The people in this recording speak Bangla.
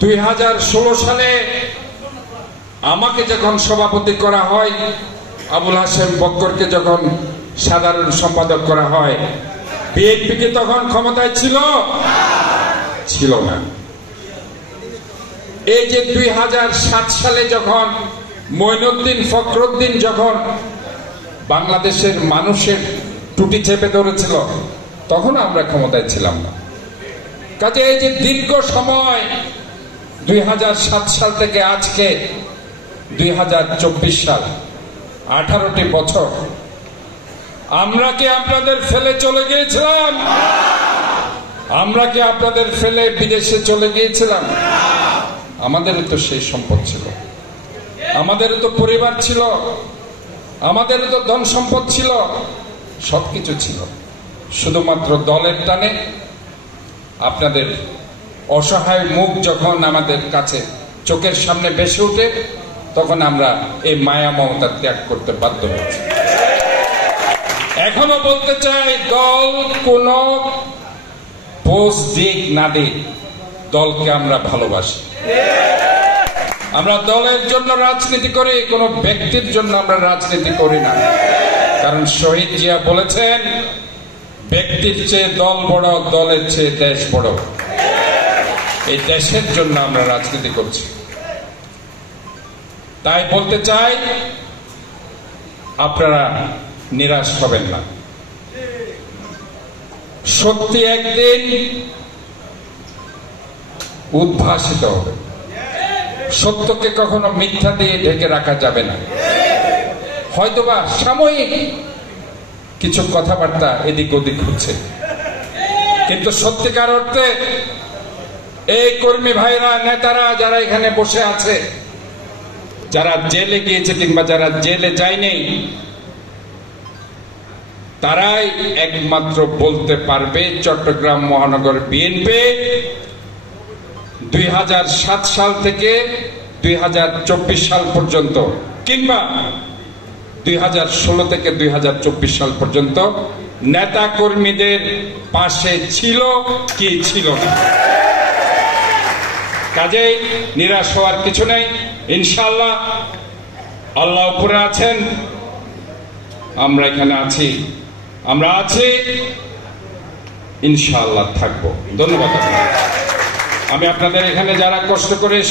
2016 সালে আমাকে যখন সভাপতি করা হয়, আবুল হাশেম বক্করকে যখন সাধারণ সম্পাদক করা হয়, বিএনপি কি তখন ক্ষমতায় ছিল না। এই যে 2007 সালে যখন মঈনুদ্দিন ফখরুদ্দিন যখন বাংলাদেশের মানুষের টুটি চেপে ধরেছিল, তখন আমরা ক্ষমতায় ছিলাম না। কাজে এই যে দীর্ঘ সময় 2007 সাল থেকে আজকে 2024 সাল, 18টি বছর আমরা কি আপনাদের ফেলে চলে গিয়েছিলাম? আমরা কি আপনাদের ফেলে বিদেশে চলে গিয়েছিলাম? আমাদেরও তো সেই সম্পদ ছিল, আমাদেরও তো পরিবার ছিল, আমাদেরও তো ধন সম্পদ ছিল, সবকিছু ছিল। শুধুমাত্র দলের টানে আপনাদের অসহায় মুখ যখন আমাদের কাছে চোখের সামনে ভেসে ওঠে, তখন আমরা এই মায়া মমতা ত্যাগ করতে বাধ্য হচ্ছি। এখনো বলতে চাই, দল কোন পোস্ট দিক না দিক, দলকে আমরা ভালোবাসি। আমরা দলের জন্য রাজনীতি করি, কোন ব্যক্তির জন্য আমরা রাজনীতি করি না। কারণ শহীদ জিয়া বলেছেন, ব্যক্তির চেয়ে দল বড়, দলের চেয়ে দেশ বড়। এই দেশের জন্য আমরা রাজনীতি করছি। তাই বলতে চাই, আপনারা নিরাশ হবেন না। সত্যি একদিন উদ্ভাসিত হবে। সত্যকে কখনো মিথ্যা দিয়ে ঢেকে রাখা যাবে না। হয়তোবা সাময়িক কিছু কথাবার্তা এদিক ওদিক হচ্ছে, কিন্তু সত্যিকার অর্থে এই কর্মী ভাইরা, নেতারা যারা এখানে বসে আছে, যারা জেলে গিয়েছে কিংবা যারা জেলে যায়নি, তারাই একমাত্র বলতে পারবে চট্টগ্রাম মহানগর বিএনপি 2007 সাল থেকে 2024 সাল পর্যন্ত কিংবা 2016 থেকে 2024 সাল পর্যন্ত নেতা কর্মীদের পাশে ছিল কি ছিল না। কাজেই নিরাশ হওয়ার কিছু নেই। ইনশাআল্লাহ আল্লাহ উপরে আছেন, আমরা এখানে আছি, আমরা আছি, ইনশাআল্লাহ থাকবো। ধন্যবাদ। আমি আপনাদের এখানে যারা কষ্ট করে এসে